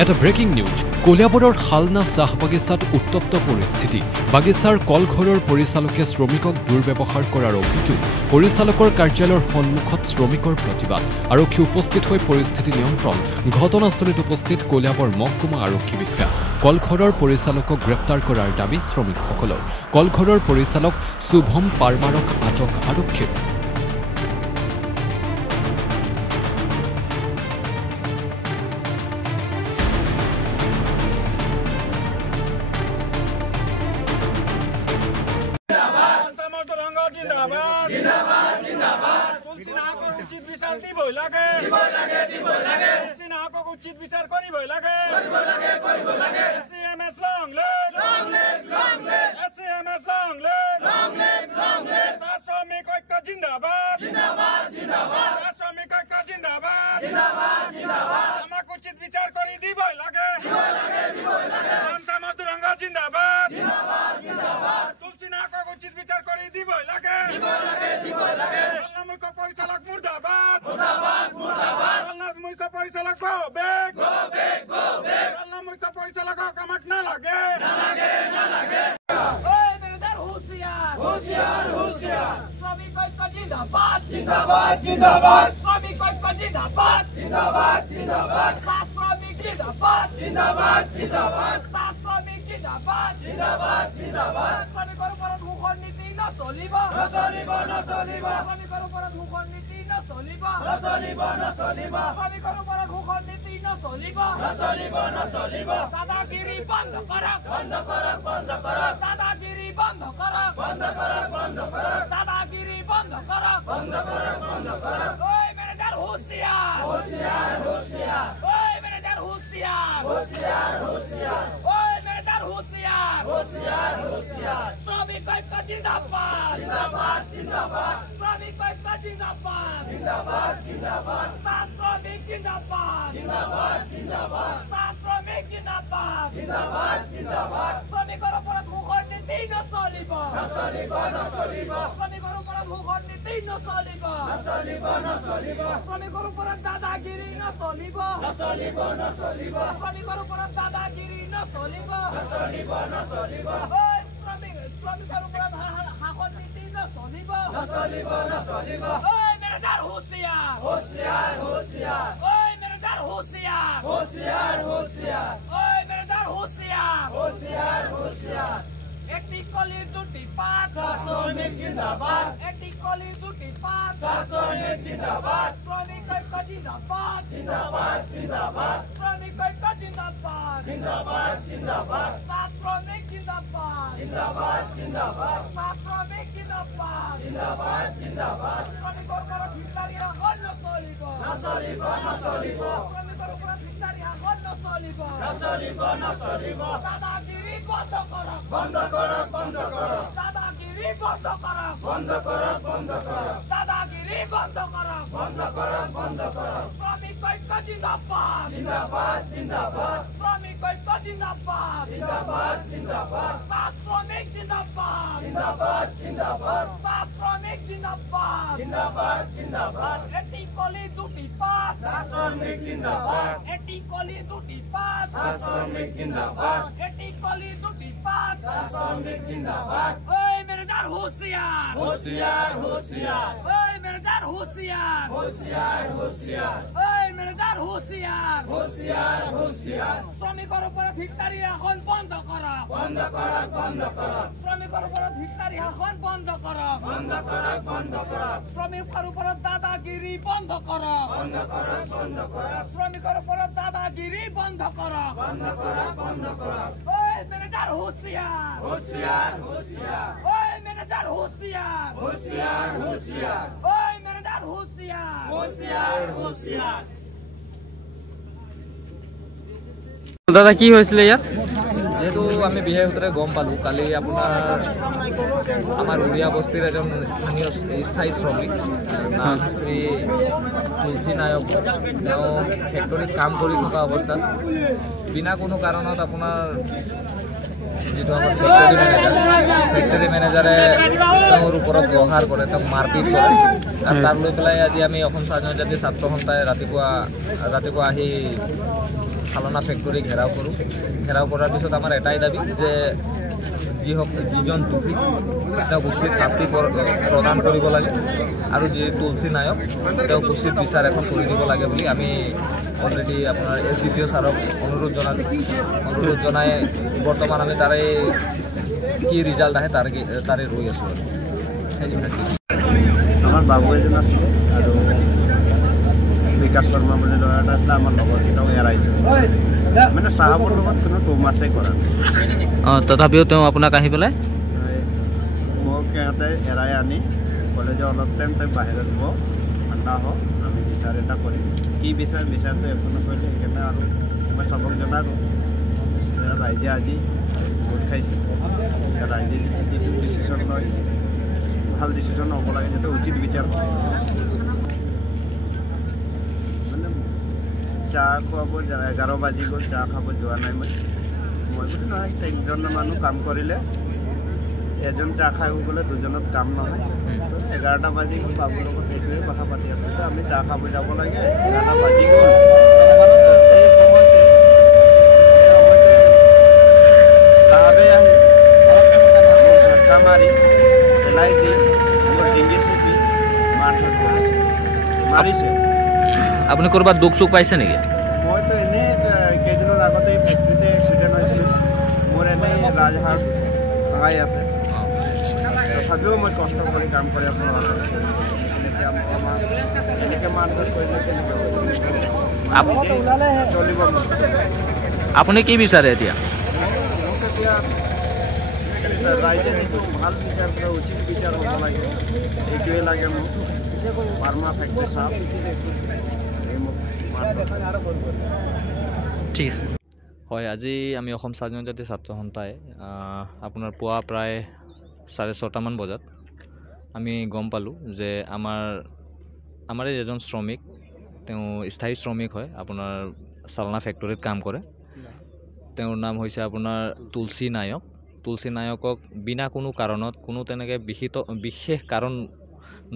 এটা breaking news কলিয়াবৰৰ শালনা চাহ বাগিচাত উত্তপ্ত পৰিস্থিতি বাগিচাৰ কলঘৰৰ পৰিচালকে শ্ৰমিকক দুৰ্ব্যৱহাৰ কৰাৰ অভিযোগ পৰিচালকৰ কাৰ্যালয়ৰ সন্মুখত শ্ৰমিকৰ প্ৰতিবাদ আৰক্ষী উপস্থিত হৈ পৰিস্থিতি নিয়ন্ত্ৰণ ঘটনাস্থলীত উপস্থিত কলিয়াবৰ মহকুমা আৰক্ষী বিষয়া কলঘৰৰ পৰিচালকক গ্ৰেপ্তাৰ কৰাৰ দাবী শ্ৰমিকসকলৰ কলঘৰৰ পৰিচালক শুভম পাৰমাৰক আটক আৰক্ষী উচিত বিচার করিবই লাগে এসএমএস লং লেগ এসএমএস লং লেগ শ্রমিক ঐক্য জিন্দাবাদ শ্রমিক ঐক্য জিন্দাবাদ আমাকে উচিত বিচার করি দিবই লাগে মজদুর অঙ্গ জিন্দাবাদ তুলসী নাকক উচিত বিচার করি দিবই লাগে মুখ্য পরিচালক মুর্দাবাদ মুখ্য পরিচালক গো বেগ মুখ্য পরিচালক আমাক না লাগে শ্রমিক ঐক্য জিন্দাবাদ শ্রমিক ঐক্য জিন্দাবাদ শ্রমিক জিন্দাবাদ শ্রমিক জিন্দাবাদ শ্ৰমিকৰ ওপৰত ঘোষণ নীতি নচলিব শ্ৰমিকৰ ওপৰত ঘোষণ নীতি নচলিব শ্ৰমিকৰ ওপৰত ঘোষণ নীতি নচলিব দাদাগিৰি বন্ধ কৰক দাদাগিৰি বন্ধ কৰক দাদাগিৰি বন্ধ কৰক ঐ মেনেজাৰ হুঁচিয়াৰ ঐ মেনেজাৰ হুঁচিয়াৰ ঐ মেনেজাৰ হুঁচিয়াৰ শ্ৰমিক ঐক্য জিন্দাবাদ শ্ৰমিক ঐক্য জিন্দাবাদ শ্ৰমিক জিন্দাবাদ শ্ৰমিক জিন্দাবাদ শ্ৰমিকৰ ওপৰত ঘোষণ নীতি নচলিব শ্ৰমিকৰ ওপৰত ঘোষণ নীতি নচলিব শ্ৰমিকৰ ওপৰত দাদাগিৰি নচলিব শ্ৰমিকৰ ওপৰত দাদাগিৰি নচলিব শ্ৰমিকৰ ওপৰত শাসন নীতি নচলিব ঐ মেনেজাৰ হুঁচিয়াৰ ঐ মেনেজাৰ হুঁচিয়াৰ ঐ মেনেজাৰ হুঁচিয়াৰ একটি কলিৰ দুটি পাত শ্ৰমিক জিন্দাবাদ একটি কলিৰ দুটি পাত শ্ৰমিক জিন্দাবাদ শ্ৰমিক ঐক্য জিন্দাবাদ শ্ৰমিক ঐক্য জিন্দাবাদ শ্ৰমিক জিন্দাবাদ শ্ৰমিক জিন্দাবাদ শ্ৰমিকৰ ওপৰত হিংসাৰী শাসন নচলিব শ্ৰমিকৰ ওপৰত হিংসাৰী শাসন নচলিব দাদাগিৰি বন্ধ কৰক দাদাগিৰি বন্ধ কৰক দাদাগিৰি বন্ধ কৰক শ্ৰমিক ঐক্য জিন্দাবাদ শ্ৰমিক ঐক্য জিন্দাবাদ শ্ৰমিক জিন্দাবাদ শ্ৰমিক জিন্দাবাদ এটি কলি দুটি পাত শ্ৰমিক জিন্দাবাদ এটি কলি দুটি পাত শ্ৰমিক জিন্দাবাদ এটি কলি দুটি পাত শ্ৰমিক জিন্দাবাদ ঐ মেনেজাৰ হুঁচিয়াৰ ঐ মেনেজাৰ হুঁচিয়াৰ ঐ মেনেজাৰ হুঁচিয়াৰ শ্ৰমিকৰ ওপৰত হিংসাৰী শাসন বন্ধ কৰক শ্ৰমিকৰ ওপৰত হিংসাৰী শাসন বন্ধ কৰক শ্ৰমিকৰ ওপৰত দাদাগিৰি বন্ধ কৰক শ্ৰমিকৰ ওপৰত দাদাগিৰি বন্ধ কৰক ঐ মেনেজাৰ হুঁচিয়াৰ ঐ মেনেজাৰ হুঁচিয়াৰ ঐ মেনেজাৰ হুঁচিয়াৰ দাদা কি হৈছিলে ইয়াত যেহেতু আমি বিশেষ সূত্ৰে গম পালোঁ কালি আপোনাৰ আমাৰ উৰিয়া বস্তিৰ এজন স্থায়ী শ্ৰমিক নাম শ্ৰী তুলসী নায়ক তেওঁ ফেক্টৰীত কাম কৰি থকা অৱস্থাত বিনা কোনো কাৰণত আপোনাৰ যিটো আমাৰ ফেক্টৰী মেনেজাৰে তেওঁৰ ওপৰত ব্যৱহাৰ কৰে তেওঁক মাৰপিট কৰে আৰু তাৰ লৈ পেলাই আজি আমি অসম স্বাধীনতা ছাত্ৰ সন্থাই ৰাতিপুৱা আহি খালনা ফেক্টৰী ঘেৰাও কৰোঁ। ঘেৰাও কৰাৰ পিছত আমাৰ এটাই দাবী যে যিজন দোষী তেওঁক উচিত শাস্তি প্ৰদান কৰিব লাগে আৰু যি তুলসী নায়ক তেওঁক উচিত বিচাৰ এখন কৰি দিব লাগে বুলি আমি অলৰেডি আপোনাৰ SDPO ছাৰক অনুৰোধ জনাই বৰ্তমান আমি তাৰে কি ৰিজাল্ট আহে তাৰে ৰৈ আছোঁ। আমাৰ বাবু এজন আছিলে আৰু বিকাশ শৰ্মা বুলি ল'ৰা এটা আছিলে, আমাৰ লগৰকেইটাও এৰাইছে, মানে চাহাবৰ লগত কোনো টোমাছেই কৰা। তথাপিও তেওঁ আপোনাক আহি পেলাই মোক সিহঁতে এৰাই আনি ক'লে যে অলপ টাইম তই বাহিৰত হ'ব, ঠাণ্ডা হওক, আমি বিচাৰ এটা কৰিম। কি বিচাৰটো একো নকৰিলে, সেইকাৰণে আৰু মই চবক জনালোঁ ৰাইজে আজি ভোট খাইছে, ৰাইজে যিটো ডিচিশ্যন লয় ভাল ডিচিশ্যন হ'ব লাগে, সেইটো উচিত বিচাৰ। মানে চাহ খুৱাব 11 বাজি গ'ল, চাহ খাব যোৱা নাই মই বুলি নহয়, 3জন মানুহ কাম কৰিলে এজন চাহ খাই গ'লে 2জনত কাম নহয়। 11টা বাজি গ'ল, বাবুৰ লগত সেইটোৱে কথা পাতি আছোঁ, আমি চাহ খাব যাব লাগে, 11টা বাজি গ'ল। চাহাবে আহি মোক ধাক্কা মাৰি পেলাই দি মোৰ ডিঙি চেপি মাৰধৰ কৰিছে, মাৰিছে। আপুনি ক'ৰবাত দুখ চুখ পাইছে নেকি? মইতো এনেই কেইদিনৰ আগতে ফেক্টৰীতে এক্সিডেণ্ট হৈছিল, মোৰ এনেই ৰাজহাড় ভাঙাই আছে, তথাপিও মই কষ্ট কৰি কাম কৰি আছোঁ। এনেকৈ মাৰধৰ কৰিলে চলিব। আপুনি কি বিচাৰে এতিয়া? মোক এতিয়া ৰাইজে যিটো ভাল বিচাৰ কৰে, উচিত বিচাৰ হ'ব লাগে, এইটোৱে লাগে মোক। বাৰ্মা ফেক্টৰী চাওক, ঠিক আছে। হয়, আজি আমি অসম স্বাধীনতা জাতীয় ছাত্ৰ সন্থাই আপোনাৰ পুৱা প্ৰায় 6:30মান বজাত আমি গম পালোঁ যে আমাৰ এজন শ্ৰমিক, তেওঁ স্থায়ী শ্ৰমিক হয়, আপোনাৰ চালনা ফেক্টৰীত কাম কৰে। তেওঁৰ নাম হৈছে আপোনাৰ তুলসী নায়ক। তুলসী নায়কক বিনা কোনো কাৰণত, কোনো তেনেকৈ বিশেষ কাৰণ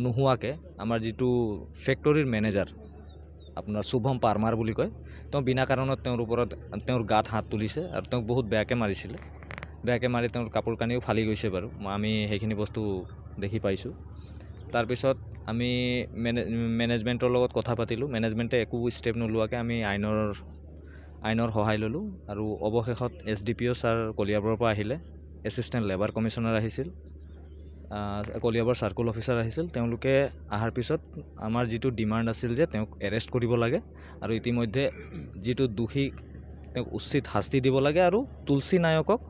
নোহোৱাকৈ আমাৰ যিটো ফেক্টৰীৰ মেনেজাৰ আপোনাৰ শুভম পাৰমাৰ বুলি কয়, তেওঁ বিনা কাৰণত তেওঁৰ গাত হাত তুলিছে আৰু তেওঁক বহুত বেয়াকৈ মাৰিছিলে। বেয়াকৈ মাৰি তেওঁৰ কাপোৰ কানিও ফালি গৈছে বাৰু, আমি সেইখিনি বস্তু দেখি পাইছোঁ। তাৰপিছত আমি মেনেজমেণ্টৰ লগত কথা পাতিলোঁ। মেনেজমেণ্টে একো ষ্টেপ নোলোৱাকৈ আমি আইনৰ সহায় ল'লোঁ আৰু অৱশেষত SDPO ছাৰ কলিয়াবৰৰ পৰা আহিলে, এছিষ্টেণ্ট লেবাৰ কমিশ্যনাৰ আহিছিল, কলিয়াবৰ চাৰ্কুল অফিচাৰ আহিছিল। তেওঁলোকে অহাৰ পিছত আমাৰ যিটো ডিমাণ্ড আছিল যে তেওঁক এৰেষ্ট কৰিব লাগে আৰু ইতিমধ্যে যিটো দোষী তেওঁক উচিত শাস্তি দিব লাগে আৰু তুলসী নায়কক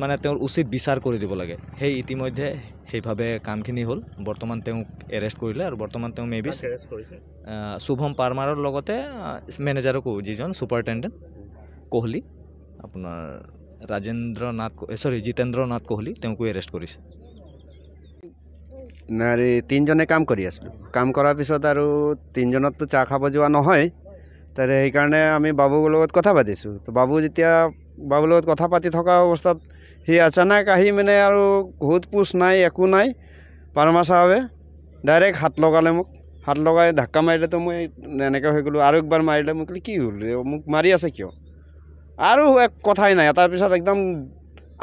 মানে তেওঁৰ উচিত বিচাৰ কৰি দিব লাগে, ইতিমধ্যে সেইভাৱে কামখিনি হ'ল। বৰ্তমান তেওঁক এৰেষ্ট কৰিলে আৰু বৰ্তমান তেওঁ মেবি শুভম পাৰমাৰৰ লগতে মেনেজাৰকো, যিজন ছুপাৰিণ্টেণ্ডেণ্ট কোহলি, আপোনাৰ জিতেন্দ্ৰ নাথ কোহলি, তেওঁকো এৰেষ্ট কৰিছে। আৰু 3জনে কাম কৰি আছিলোঁ। কাম কৰাৰ পিছত আৰু 3জনততো চাহ খাব যোৱা নহয়, তাৰে সেইকাৰণে আমি বাবুৰ লগত কথা পাতিছোঁ। তো বাবুৰ লগত কথা পাতি থকা অৱস্থাত সি আচানক আহি মানে আৰু ঘোট পোছ নাই, একো নাই, পাৰমা চাহাবে ডাইৰেক্ট হাত লগালে মোক। হাত লগাই ধাক্কা মাৰিলেতো মই এনেকৈ হৈ গ'লোঁ। আৰু একবাৰ মাৰিলে, মোক কি হ'ল, মোক মাৰি আছে কিয়? আৰু এক কথাই নাই। তাৰপিছত একদম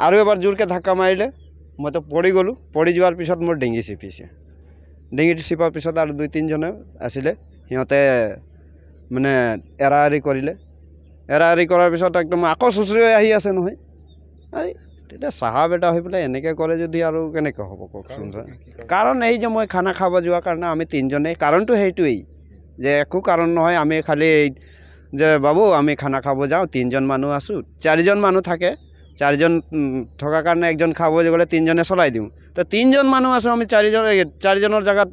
আৰু এবাৰ জোৰকৈ ধাক্কা মাৰিলে, মইতো পৰি গ'লোঁ। পৰি যোৱাৰ পিছত মোৰ ডিঙি চিপিছে। ডিঙি চিপাৰ পিছত আৰু 2-3জনে আছিলে, সিহঁতে মানে এৰা এৰি কৰিলে। এৰা এৰি কৰাৰ পিছত একদম আকৌ চুচৰি আহি আছে নহয়। তেতিয়া চাহাব এটা হৈ পেলাই এনেকৈ কৰে যদি আৰু কেনেকৈ হ'ব কওকচোন। কাৰণ এই যে মই খানা খাব যোৱাৰ কাৰণে আমি 3জনে, কাৰণটো সেইটোৱেই যে একো কাৰণ নহয়, আমি খালি যে বাবু আমি খানা খাব যাওঁ, 3জন মানুহ আছোঁ, 4জন মানুহ থাকে, 4জন থকাৰ কাৰণে একজন খাব গ'লে 3জনে চলাই দিওঁ। তো 3জন মানুহ আছোঁ, আমি 4জনৰ জেগাত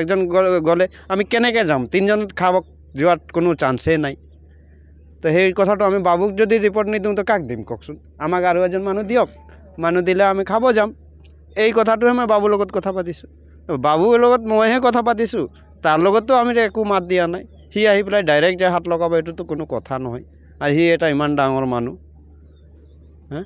একজন গ'লে আমি কেনেকৈ যাম? 3জনত খাব যোৱাত কোনো চান্সেই নাই। তো সেই কথাটো আমি বাবুক যদি ৰিপৰ্ট নিদিওঁ তো কাক দিম কওকচোন? আমাক আৰু এজন মানুহ দিয়ক, মানুহ দিলে আমি খাব যাম। এই কথাটোহে মই বাবুৰ লগত কথা পাতিছোঁ। বাবুৰ লগত মইহে কথা পাতিছোঁ, তাৰ লগততো আমি একো মাত দিয়া নাই। সি আহি পেলাই ডাইৰেক্ট যে হাত লগাব, এইটোতো কোনো কথা নহয়। আৰু সি এটা ইমান ডাঙৰ মানুহ, হা?